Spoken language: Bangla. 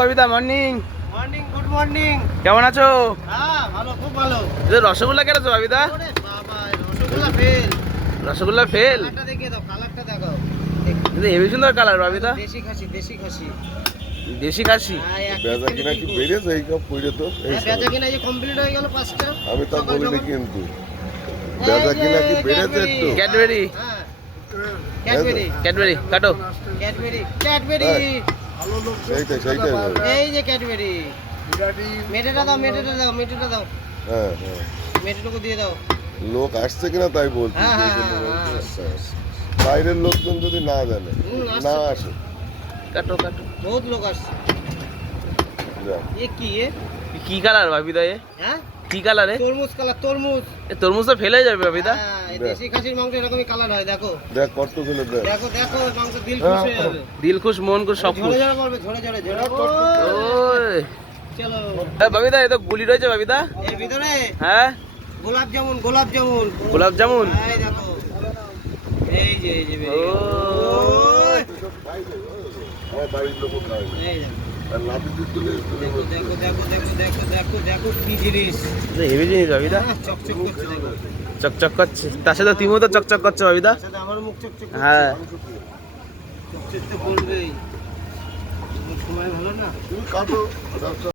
বাবিদা মর্নিং। Morning, good morning. কেমন আছো? হ্যাঁ ভালো, খুব ভালো। রসগোল্লা কেটেছো বাবিদা? ওরে বাবা, রসগোল্লা ফেল। রসগোল্লা ফেল? কালারটা দেখিয়ে দাও, কালারটা দেখো। হেভি সুন্দর কালার বাবিদা। দেশি খাসি, দেশি খাসি। দেশি খাসি। হ্যাঁ, এক বেচা কেজি কিনা কি দিলখুশ। বেড়েছে এই কাপ কইরে তো এই হ্যাঁ, বেচা কিনা যে কমপ্লিট হয়ে গেল 5টা। আমি তা সকাল বলিনি সকাল। কিন্তু এই বেচা যে কিনা কি বেড়েছে ক্যাডবেরি। একটু ক্যাডবেরি। হ্যাঁ, ক্যাডবেরি, ক্যাডবেরি কাটো। Cadbury, Cadbury. সেইটাই এই যে ক্যাডবেরি। মেটেটা দাও, মেটেটা দাও, মেটেটা দাও। হ্যাঁ হ্যাঁ মেটেটুকু দিয়ে দাও। লোক আসছে কিনা তাই বলছি হ্যাঁ, যে হ্যাঁ, কোনো হ্যাঁ, একটা। বাইরের লোকজন যদি না জানে আসছে। না আসে কাটো কাটো। বহুত লোক আসছে। যা। এ কি এ? কি কালার বাবিদা এ? হ্যাঁ, কি কালারে? তরমুজ কালার, তরমুজ। এ তরমুজ তো ফেলে যাবে বাবিদা। হ্যাঁ, এই দেশি খাসির মাংস এরকমই কালার হয়, দেখো। দেখ কত কিলো দেখ দেখো, দেখো, মাংস দিল খুশ হয়ে যাবে। দিল খুশ মন খুশ সব খুশ। ঝরে ঝরে পড়বে, ঝরে ঝরে ঝরে। ওই চলো। বাবিদা এ তো গুলি রয়েছে বাবিদা। এর ভিতরে হ্যাঁ গোলাপ জামুন, গোলাপ জামুন। গোলাপ জামুন। এই দেখো। এই যে, এই যে, ও ওই। আমার বাড়ির লোক খায় এই দেখো। আর লাঠি দিয়ে তুলে দেখো, দেখো, দেখো, দেখো, দেখো, দেখো, দেখো কি জিনিস। হেভি জিনিস বাবিদা। হ্যাঁ, চকচক করছে দেখো। চকচক করছে, তার সাথে তিমিও তো চকচক করছে বাবিদা। সাথে আমার মুখ চকচক করছে। হ্যাঁ চকচক তো করবেই। সময় ভালো না। তুমি কাটো